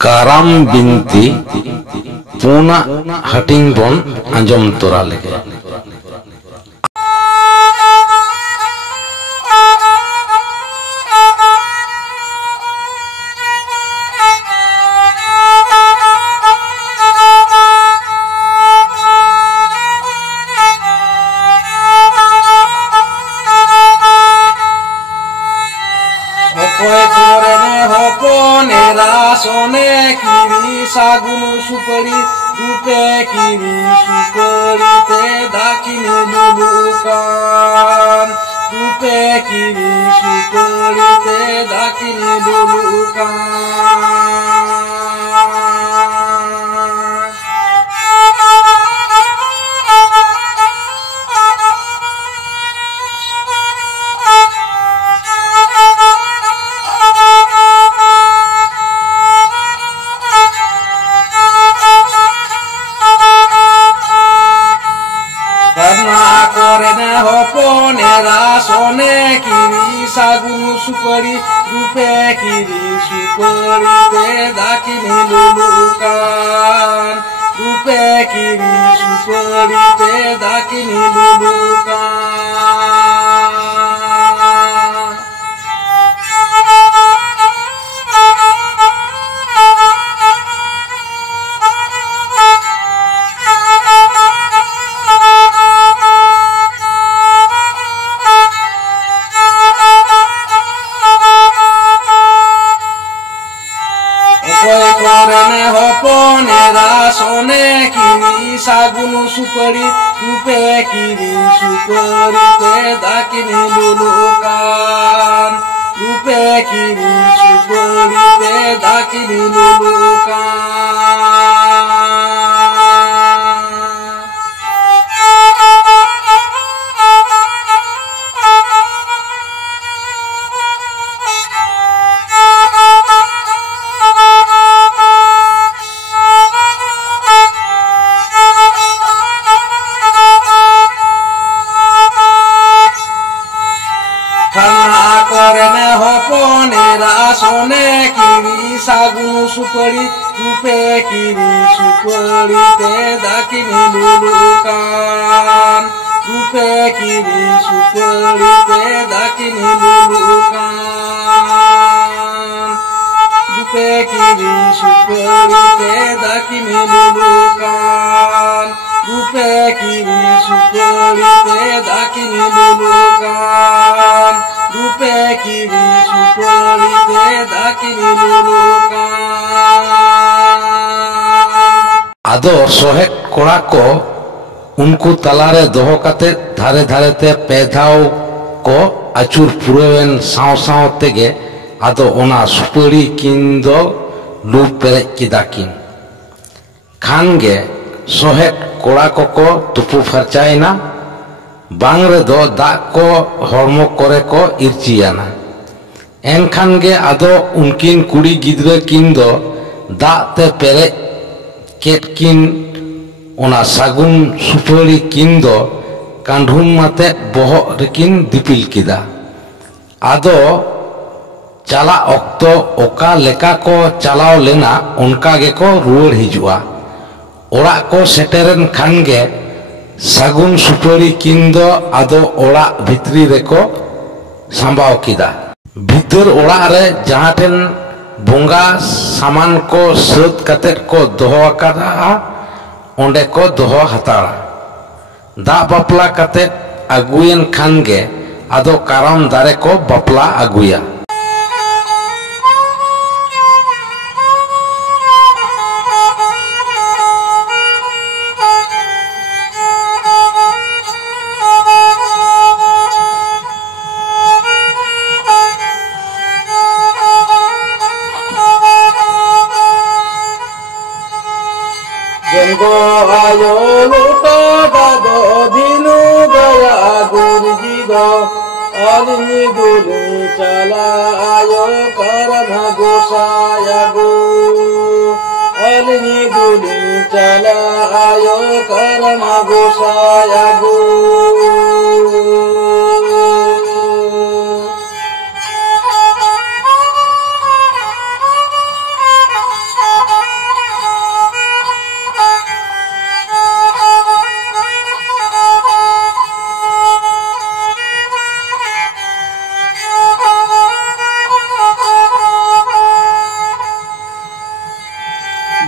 ᱠᱟᱨᱟᱢ ᱵᱤᱱᱛᱤ ᱯᱩᱱᱟᱜ ᱦᱟᱹᱴᱤᱧ ᱵᱚᱱ ᱟᱸᱡᱚᱢ ᱛᱚᱨᱟ ᱞᱮᱜᱮ। सोने कीरी सागुन सुपड़ी रूपे कीरी सुपड़ी ते दाकिनी लुलुकान रूपे कीरी सुपड़ी ते दाकिनी लुलुकान सोने कीरी सागुन सुपड़ी रूपे कीरी सुपड़ी ते दाकिनी लुलुकान रूपे कीरी सुपड़ी ते दाकिनी लुलुकान सोने कीरी सागुन सुपड़ी रूपे कीरी सुपड़ी ते दाकिनी लुलुकान रूपे कीरी सुपड़ी ते दाकिनी लुलुकान सोने कीरी सागुन सुपड़ी रूपे कीरी सुपड़ी ते दाकिनी लुलुकान रूपे कीरी सुपड़ी ते दाकिनी लुलुकान रूपे कीरी सुपड़ी ते दाकिनी लुलुकान रूपे कीरी सुपड़ी ते दाकिनी लुलुकान रूपे कीरी सुपड़ी ते दाकिनी लुलुकान आदो सोहेक कोड़ा को उनको तलारे दोहो कते धारे धारे ते पेधाव को अचूर पुरवेन साव साव तेगे आदो ओना सुपड़ी किंदो लूप पेरे किदाकिन खानगे सोहेक कोड़ा को तुपु फरचाइना बांगरे दो दा को हॉर्मो करे को इर्चियाना एनखान गे आदो उनकिन कुड़ी गिद्रे किन दो दा ते पेरे केटकिन ओना सागुन सुपड़ी किन दो कांढुम माते बोहो रेकिन दिपिल किदा आदो चला ऑक्तो ओका लेका को चलाव लेना उनका गे को रुवर हिजुआ ओड़ा को सेटेरन खान गे सागुन सुपड़ी किंदो आदो ओड़ा भित्री रेको सांबाव किदा भितर ओड़ा रे जहां ठेन बोंगा सामान को सत कतेट को दोहो आकादा ओंडे को दोहो हताड़ा दा बापला कतेट अगुयन खान गे आदो काराम दारे को बापला अगुया गो आयो लूटो दादो दिनु गया गुरुजी गो अली गुरु चला आयो करम गोसाया गो अली गुरु चला आयो करम गोसाया गो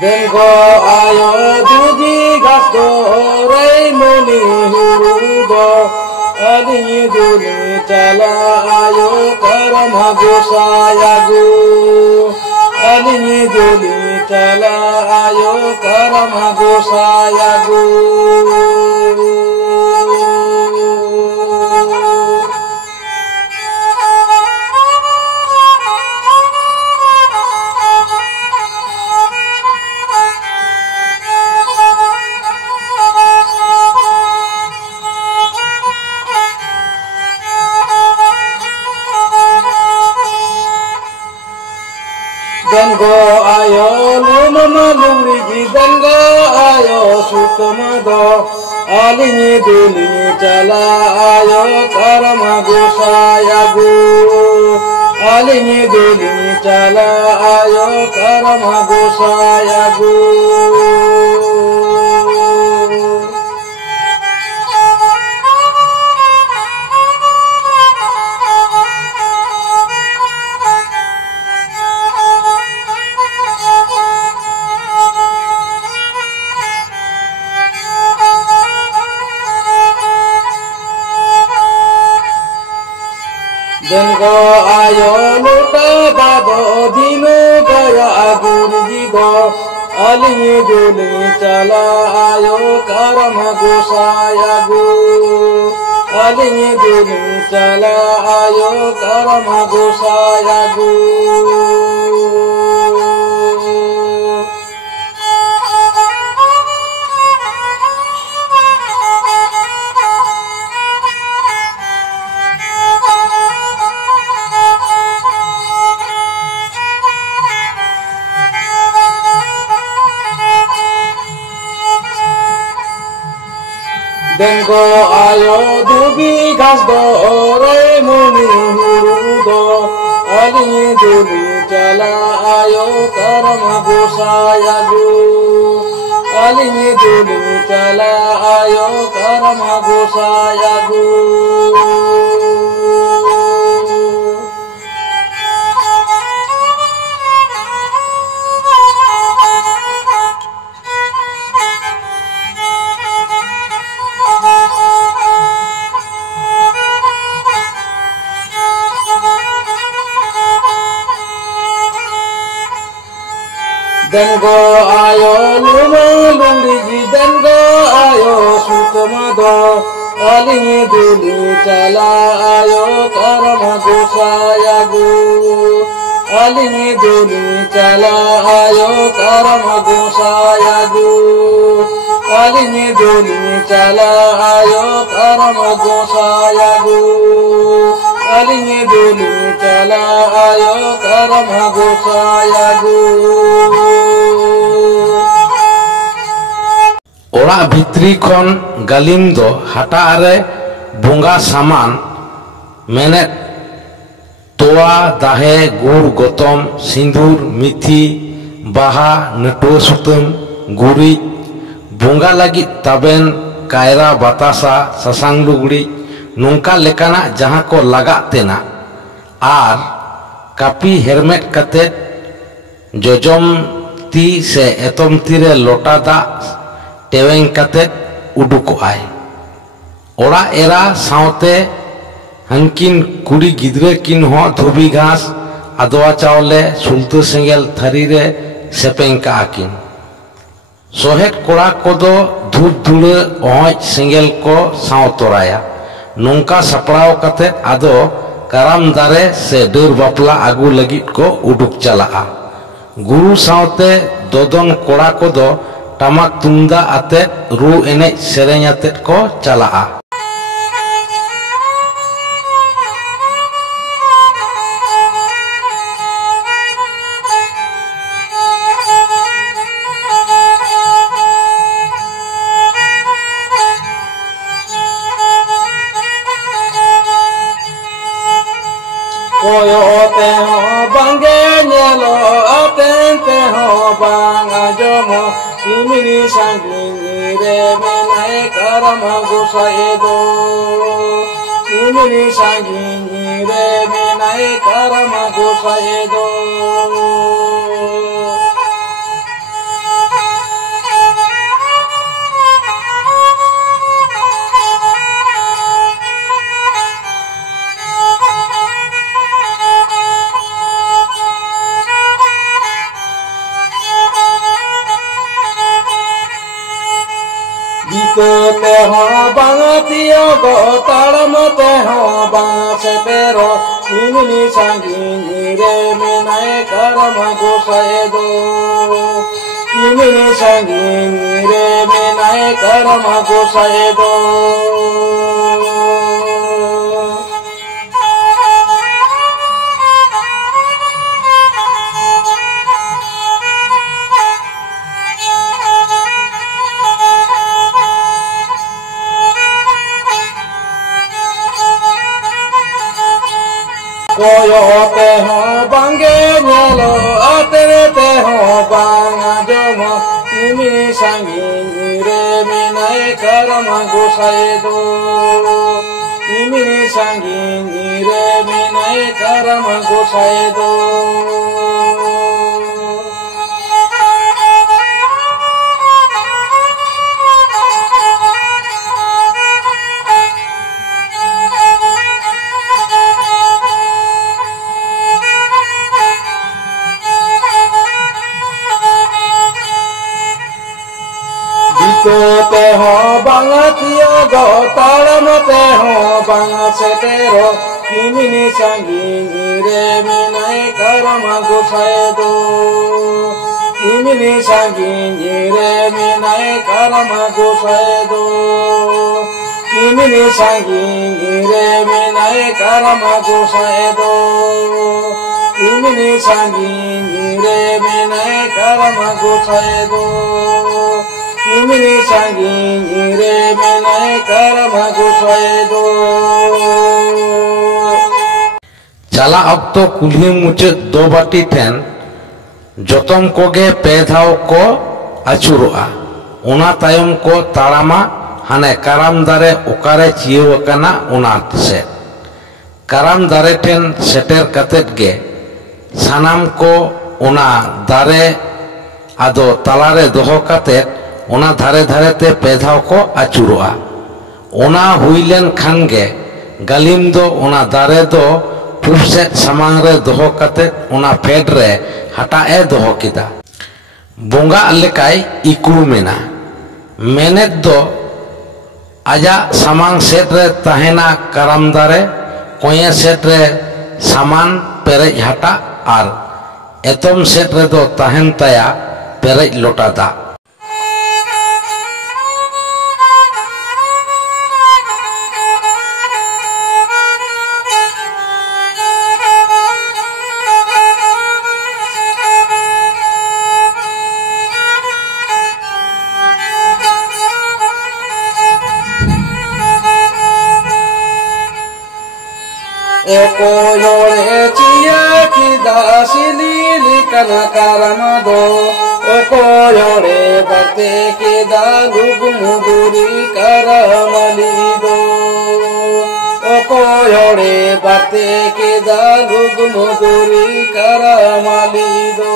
Dengo ayo dugi gasto rei muni hurudo ali duni chala ayo karma gosayagu ali duni chala ayo karma gosayagu Dengo ayo lumama lumrigi dengo ayo sukamado alingi duni chala ayo karma gosayagu alingi duni chala ayo karma gosayagu Dengo ayo luta bado dinu gaya agur jigo alingi duni chala ayo karma gosayagu alingi duni chala ayo karma gosayagu Dengo ayo dugi gasdo rei muni hurudo alingi duni chala ayo karma gosayagu alingi duni chala ayo karma gosayagu Dengo ayo luma lumrigi dengo ayo sukamado alingi duni chala ayo karma gosayagu alingi duni chala ayo karma gosayagu alingi duni chala ayo karma gosayagu alingi duni chala ayo karma gosayagu Orak bhitri khon galim do hata are bonga saman menet toa dahe gur gotom sindur mithi baha netua sutam guri bonga lagi taben kaira batasa sasang lugri nongka lekana jaha ko lagak tena ar kapi hermet kate jojom ti se etom tire lota da teweng kate udukoai ora era saute hankin kuri gidre kin ho dhubi ghas adwa chawle sultu sengel thari re sepeng ka akin sohet kora kodo dhup dhule oj sengel ko saw toraya nongka sapraw kate ado karam dare se dur bapla agu lagit ko uduk chalaa guru saute dodon kora kodo tamak tunda atet ru enej sereny atet ko chalaa Koyo te ho bange nyelo atente ho banga jomo simini sangini re menai karma gosaedo simini sangini re menai karma gosaedo Ikote ho bangatio go taramate ho bangase pero imini sangini re menai karama go saedo imini sangini re menai karama go saedo Koyo te ho bange nyalo atere te ho banga jomo imini sangini re menai karama go saedo imini sangini re menai karama go saedo Ikote ho bangatio go taramate ho bangase pero imini sangini re menai karama go saedo imini sangini re menai karama go saedo imini sangini re menai karama go saedo imini sangini re menai karama go saedo imini sangini re menai karama go saedo Chala okto kulhi muchet do bati ten jotom koge pe dhao ko achuroa ona tayom ko tarama hane karam dare okare chiyo akana ona se karam dare ten seter katet ge sanam ko ona dare ado talare doho katet ona dhare dhare te pe dhao ko achuroa ona huilen khange galim do ona dare do पुरसे सामांग रे दोहो कते उना fade रे हटा ए दोहो किदा बोंगा लेकाय iQOO मेना मेनेत दो आजा सामांग set रे तहेना करम दारे कोये सेट रे सामान पेरे हटा आर एतम सेट रे दो तहेन तया पेरे लोटा दा Eko yore chiya kida silili kana karamado Eko yore bhakte kida lugumuduri karamalido Eko yore bhakte kida lugumuduri karamalido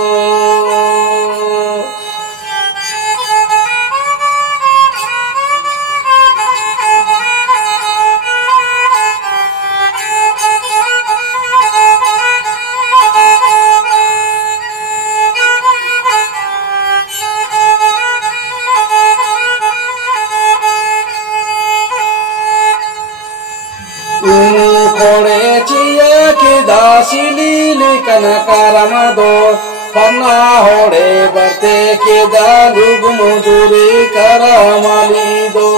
Silili kana karamado Panna hore barte keda lugumuduri karamalido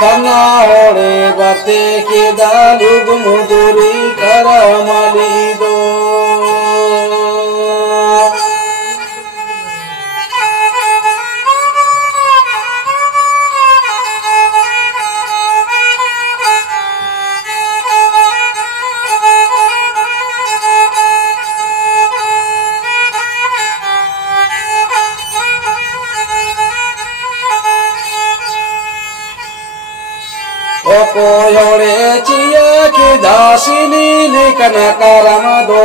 Panna hore barte keda lugumuduri karamalido Oko yore chiya kida silili kana karamado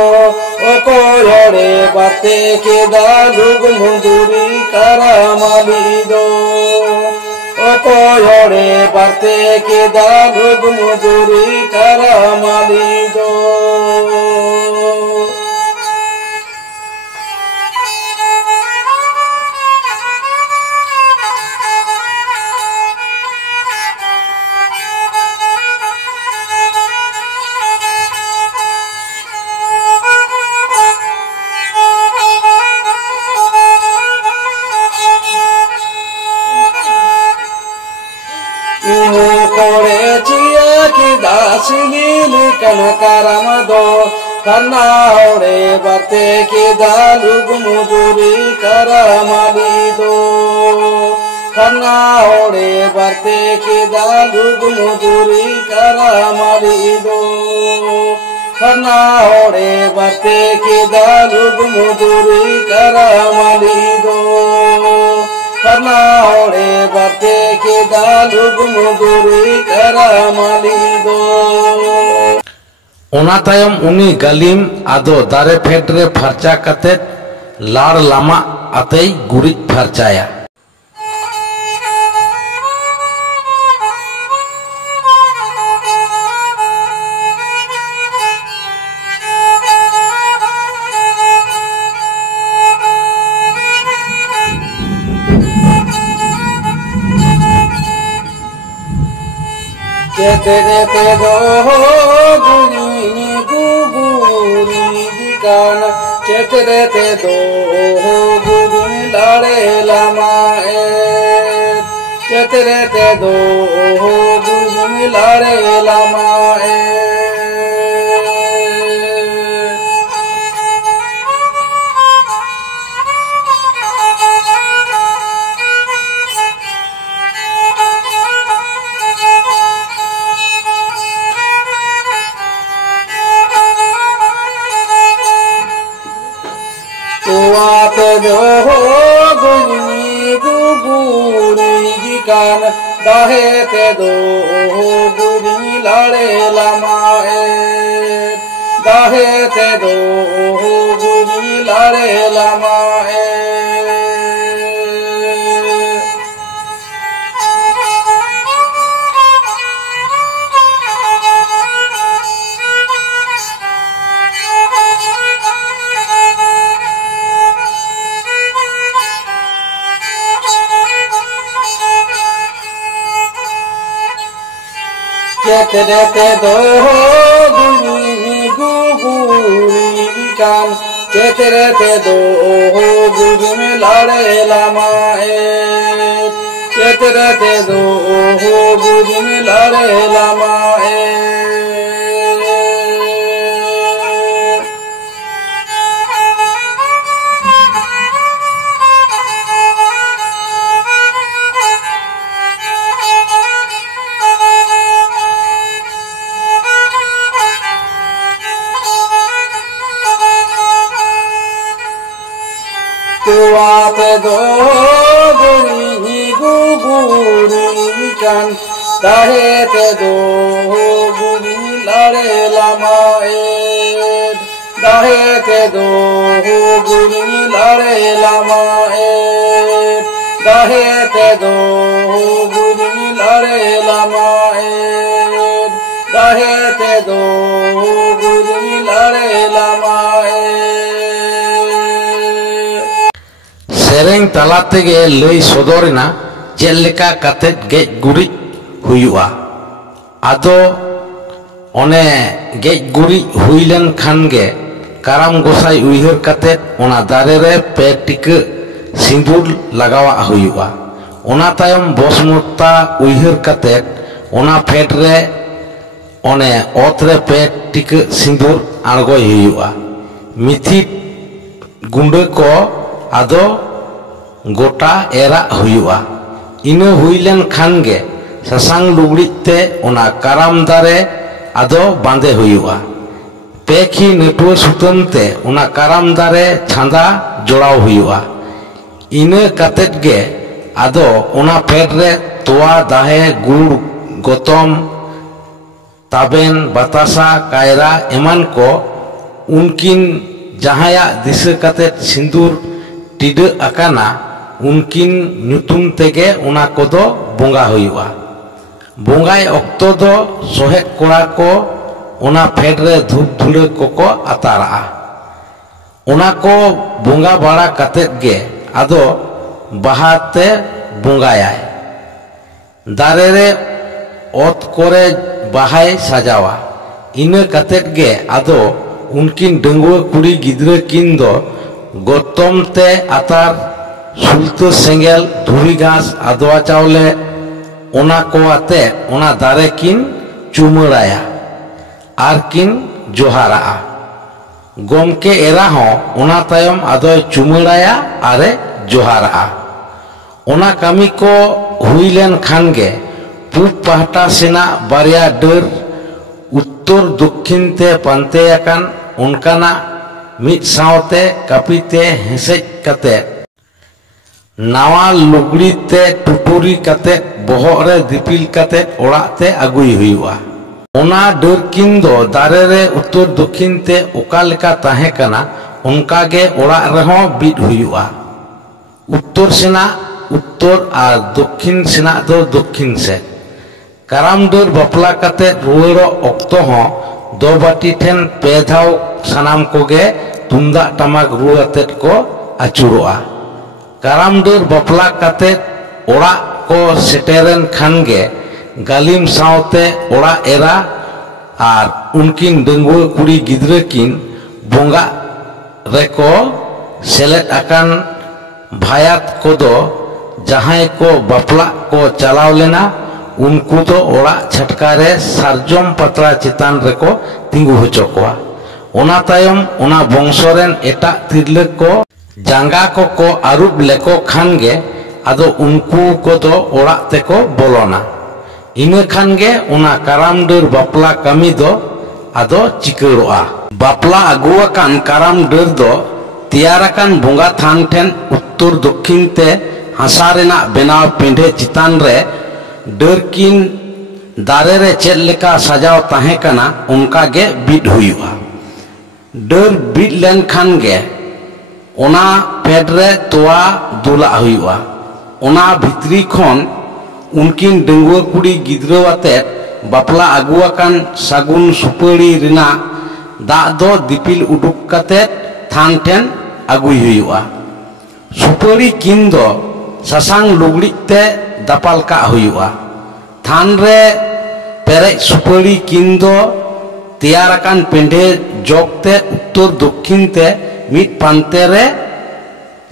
Oko yore barte keda lugumuduri karamalido Oko yore barte keda lugumuduri karamalido सिगिल कनकारम दो खन्ना होड़े बरते के दालुग मुदुरी करमाली दो खन्ना होड़े बरते के दालुग मुदुरी करमाली दो खन्ना होड़े बरते के दालुग मुदुरी करमाली दो खन्ना होड़े बरते के दालुग मुदुरी करमाली दो ओना तायम उनी गालिम आदो दारे फेट रे फरचा कते लाड़ लामा अतई गुरिज फरचाया चेते देते दो गुरी गुगुरी दिकान चेते देते दो गुरी लाड़े लामाए चेते देते दो गुरी लाड़े लामाए तुआते दो गुरी गुगुरी दिकान दाहेते दो गुरी लाड़े लामाए दाहेते दो गुरी लाड़े लामाए चेते देते दो गुरी गुगुरी दिकान चेते देते दो गुरी लाड़े लामाए चेते देते दो गुरी लाड़े लामाए तुआते दो गुरी गुगुरी कान दाहेते दो गुरी लाड़े लामाए दाहेते दो गुरी लाड़े लामाए दाहेते दो गुरी लाड़े लामाए दाहेते दो गुरी लाड़े लामाए सेरेंग तला तेगे लई सदरना चेलेका कते गेज गुरिज हुयुआ आदो ओने गेज गुरिज हुइलन खानगे काराम गोसाई उइहर कते ओना दारे रे पे टिके सिंदूर लगावा हुयुआ ओना तायम बसमुत्ता उइहर कते ओना फेट रे ओने ओत रे पे टिके सिंदूर आड़गोय हुयुआ मिथि गुंडे को आदो गोटा एरा हुयुआ इना हुइलेन खानगे ससांग लुगड़ी ते ओना काराम दारे आदो बांधे हुयुआ पेखी नेटुआ सुतम ते ओना काराम दारे छांदा जोड़ाव हुयुआ इना कतेत गे आदो ओना पेट रे तोआ दाहे गुड़ गोतम ताबेन बतासा कायरा एमान को उनकिन जहाया दिशा कतेत सिंदूर टिडे अकाना उनकिन नुतुम तेगे उना कोदो बोंगा हुयुआ बोंगाय ऑक्तो दो सोहेक कोड़ा को उना फेड रे धूप धुले को अतारा उना को बोंगा बाड़ा कतेत गे आदो बहाते बोंगायाय दारे रे ओत कोरे बाहाय सजावा इना कतेत गे आदो उनकिन डंगुआ कुड़ी गिद्रे किन दो गोतम ते अतार सुलतो सेंगेल धुरी घास आदवा चावले ओना को आते ओना दारे किन चुमड़ाया ᱟᱨ ᱠᱤᱱ ᱡᱚᱦᱟᱨᱟᱜᱼᱟ᱾ ᱜᱚᱢᱠᱮ ᱮᱨᱟ ᱦᱚᱸ ᱚᱱᱟ ᱛᱟᱭᱚᱢ ᱟᱫᱚᱭ ᱪᱩᱢᱟᱹᱲᱟᱭᱟ ᱟᱨᱮ ᱡᱚᱦᱟᱨᱟᱜᱼᱟ᱾ ᱚᱱᱟ ᱠᱟᱹᱢᱤ ᱠᱚ ᱦᱩᱭ ᱞᱮᱱ ᱠᱷᱟᱱ ᱜᱮ ᱯᱩᱵ ᱯᱟᱦᱴᱟ ᱥᱮᱱᱟᱜ ᱵᱟᱨᱭᱟ ᱰᱟᱹᱨ ᱩᱛᱛᱚᱨ ᱫᱚᱠᱠᱷᱤᱱ ᱛᱮ ᱯᱟᱱᱛᱮ ᱟᱠᱟᱱ ᱚᱱᱠᱟᱱᱟᱜ ᱢᱤᱫ ᱥᱟᱶᱛᱮ ᱠᱟᱹᱯᱤᱛᱮ ᱦᱮᱸᱥᱮᱡ ᱠᱟᱛᱮ ᱱᱟᱣᱟ ᱞᱩᱜᱽᱲᱤ ᱛᱮ ᱴᱩᱴᱩᱨᱤ ᱠᱟᱛᱮ ᱵᱚᱦᱚᱜ ᱨᱮ ᱫᱤᱯᱤᱞ ᱠᱟᱛᱮ ᱚᱲᱟᱜ te ᱟᱹᱜᱩᱭ ᱦᱩᱭᱩᱜᱼᱟ᱾ ᱚᱱᱟ ᱰᱟᱹᱨ ᱠᱤᱱ ᱫᱚ ᱫᱟᱨᱮ ᱨᱮ ᱩᱛᱛᱚᱨ ᱫᱚᱠᱠᱷᱤᱱ te ᱚᱠᱟ ᱞᱮᱠᱟ ᱛᱟᱦᱮᱸ ᱠᱟᱱᱟ ᱚᱱᱠᱟ ᱜᱮ ᱚᱲᱟᱜ ᱨᱮᱦᱚᱸ ᱵᱤᱫ ᱦᱩᱭᱩᱜᱼᱟ᱾ ᱩᱛᱛᱚᱨ ᱥᱮᱱᱟᱜ ᱩᱛᱛᱚᱨ ᱟᱨ ᱫᱚᱠᱠᱷᱤᱱ ᱥᱮᱱᱟᱜ ᱫᱚ ᱫᱚᱠᱠᱷᱤᱱ ᱥᱮᱫ᱾ ᱠᱟᱨᱟᱢ ᱰᱟᱹᱨ ᱵᱟᱯᱞᱟ ᱠᱟᱛᱮ ᱨᱩᱣᱟᱹᱲᱚᱜ ᱚᱠᱛᱚ ᱦᱚᱸ ᱫᱚᱵᱟᱹᱴᱤ ᱴᱷᱮᱱ ᱯᱮ ᱫᱷᱟᱣ ᱥᱟᱱᱟᱢ ᱠᱚᱜᱮ ᱛᱩᱢᱫᱟᱜ ᱴᱟᱢᱟᱠ ᱨᱩ ᱟᱛᱮᱫ ko ᱟᱹᱪᱩᱨᱚᱜᱼᱟ᱾ ᱠᱟᱨᱟᱢ ᱰᱟᱹᱨ ᱵᱟᱯᱞᱟ ᱠᱟᱛᱮ ᱚᱲᱟᱜ ko ᱥᱮᱴᱮᱨᱮᱱ ᱠᱷᱟᱱ ᱜᱮ ᱜᱟᱹᱞᱤᱢ ᱥᱟᱶᱛᱮ ᱚᱲᱟᱜ ᱮᱨᱟ ᱟᱨ ᱩᱱᱠᱤᱱ ᱰᱟᱺᱜᱩᱣᱟᱹ ᱠᱩᱲᱤ ᱜᱤᱫᱽᱨᱟᱹ ᱠᱤᱱ ᱵᱚᱸᱜᱟᱜ ᱨᱮᱠᱚ ᱥᱮᱞᱮᱫ ᱟᱠᱟᱱ ᱵᱷᱟᱭᱟᱛ ᱠᱚᱫᱚ ᱡᱟᱦᱟᱸᱭ ᱠᱚ ᱵᱟᱯᱞᱟᱜ ᱠᱚ ᱪᱟᱞᱟᱣ ᱞᱮᱱᱟ उनको तो ओड़ा छटकारे सारजम पतरा चितान रेको तिंगु होचो कोआ। ओना तायम ओना बंशोरेन एटा तिरले को जांगा को आरुब लेको खानगे आदो उनको को तो ओड़ा तेको बोलोना। इने खानगे ओना काराम डर बापला कमी दो आदो चिकरोआ। बापला अगुआकान काराम डर दो तियाराकान बोंगा थान ठेन उत्तर दक्षिण ते हासारेना बेनाव पिंढे चितान रे डर किन दारे रे चेद लेका सजाव ताहे कना उनका गे बिद हुआ। डर बिद लेन खान गे ओना पेड रे तोआ दुला हुआ। ओना भितरी खन उनकिन डंगुआ कुड़ी गिद्रो आते बापला अगुआकान सागुन सुपारी रिना दा दो दिपिल उडुक काते थान ठेन अगुई हुआ। सुपारी किन दो सासांग लुगड़ी ते दापाल का हुआ। थान रे पेरे सुपारी किन दो तियाराकान पिंढे जोगते उत्तर दक्षिण ते मिट पांते रे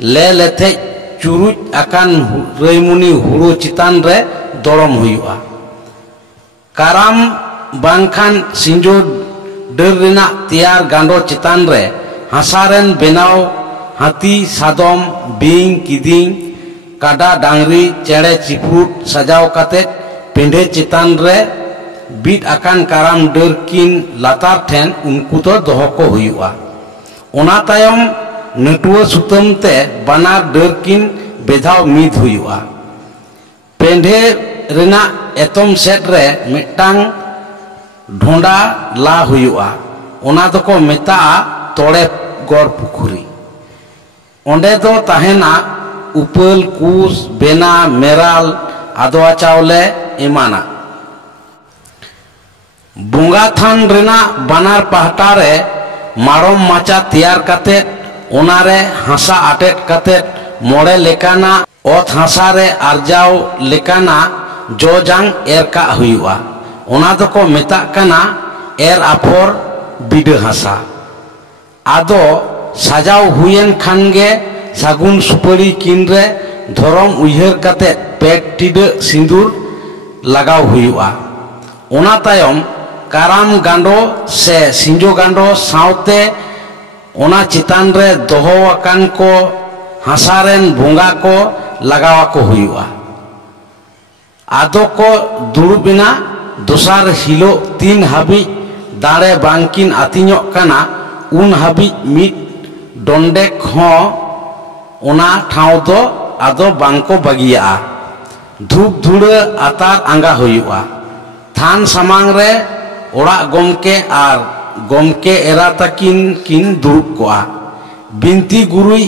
ले लेते चुरुज आकान रईमुनी हुड़ो चितान रे दरम हुआ। काराम बांखान सिंजो डर रिना तियार गांडो चितान रे हासारेन बेनाव हाथी सादम बिंग किदिंग काडा डांगरी चेड़े चिपरुट सजाव काते पिंढे चितान रे बीट आकान काराम डर किन लातार ठेन उनको तो दोहो को हुआ। ओना तायम नटुआ सुतम ते बानार डर किन बेधाव मिद हुआ। पिंढे रिना एतम सेट रे मिटांग ढोंडा ला हुआ। ओना दको मेता तोड़े गौर पुखुरी। ओंडे दो ताहेना उपल कुस बेना मेराल आदोआ चावले इमाना। बुंगा थान रिना बानार पहटा रे मारोम माचा तैयार काते ओनारे हासा आटेट काते मोड़े लेकाना ओत हासा रे आरजाव लेकाना जोजांग एर का हुआ। ओना दको मेता कना एर आफोर बिडे हासा। आदो सजाव हुएन खानगे सागुन सुपारी किन रे धरम उयहर काते पेट टिडे सिंदूर लगाव हुआ। ओना तायम काराम गांडो से सिंजो गांडो सावते ओना चितान रे दोहो आकान को हासारेन बोंगा को लगावा को हुआ। आदो को दुरुबिना दोसार हिलो 3 हाबी दाड़े बांकिन आतिኞ काना उन हाबी मिट डोंडेक हो ओना ठाव दो आदो बांको बगिया। धूप धुड़े आतार आंगा हुआ। थान सामांग रे ओड़ा गमके आर गमके एरा तकिन किन दुरुब कोआ। बिनती गुरुई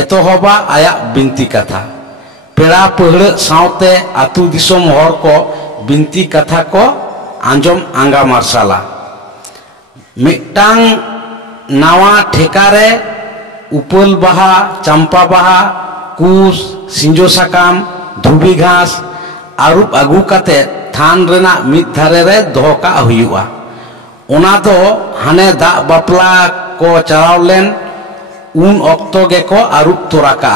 एतोहबा आया बिनती कथा। पेड़ा पहड़ सावते आतु दिसोम हर को बिनती कथा को आंजम आंगा मार्शाला। मिटांग नावा ठेकारे उपल बाहा चंपा बाहा कुस सिंजो साकाम धुबी घास आरुब आगु काते थान रेना मिद धारे रे दोहो का हुआ। ओना दो हाने दा बापला को चलाव लेन उन ऑक्तो गे को आरुब तोरा का।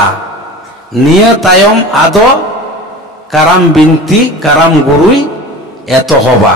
निया तायम आदो काराम बिनती काराम गुरुई एतोहबा।